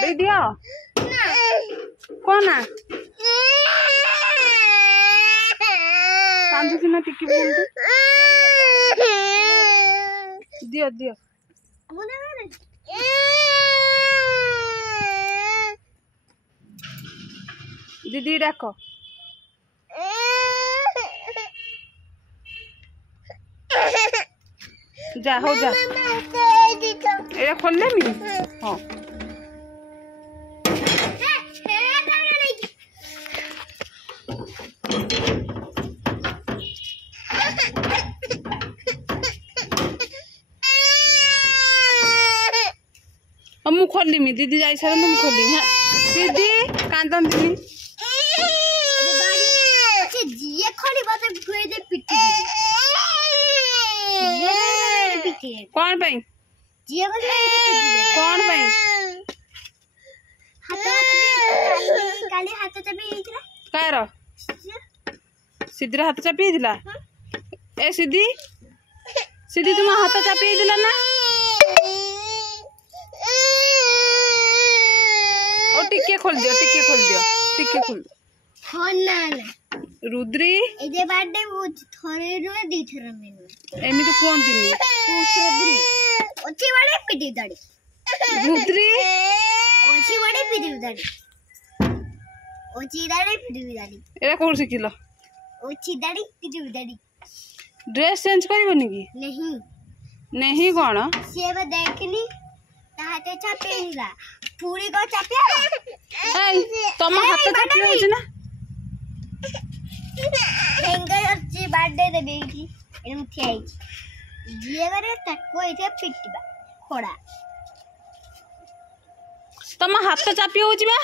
बाड़ी दियो कौन कांदुची ना टिकी बोल दियो दियो दीदी डाक जा हो जा एरा खोल ले मी हां मु खोली मी दीदी जाई सारा तुम खोली हां दीदी कांदन दीदी अच्छा जिए खोली बात भुए दे पिटी कौन भाई जिए कौन भाई काली हाथ चाबी हेतला कार सिद्धि हाथ चापी हेतला ए सिद्धि सिद्धि तुम हाथ चापी हेतला ना ओ टिके खोल दियो टिके खोल दियो टिके खोल फोन ना रुद्री एजे बर्थडे वो थोड़े रुए दी थरा मेनू एमी तो कोन दिनी ओची बड़े पिटी दाड़ी रुद्री ओची बड़े पिटी दाड़ी ओची दाड़ी पिटी दाड़ी एरा कोन सिखिलो ओची दाड़ी पिटी दाड़ी ड्रेस चेंज करबनी की नहीं नहीं कोन से बे देखनी हाथे चापेला पूरी को चापिया ए तम हाथ चापी होछ ना हेंगर अच्छी बर्थडे दे बेटी एम थियाई जिए करे तको इथे पिटबा खोड़ा तम हाथ चापी होछ बा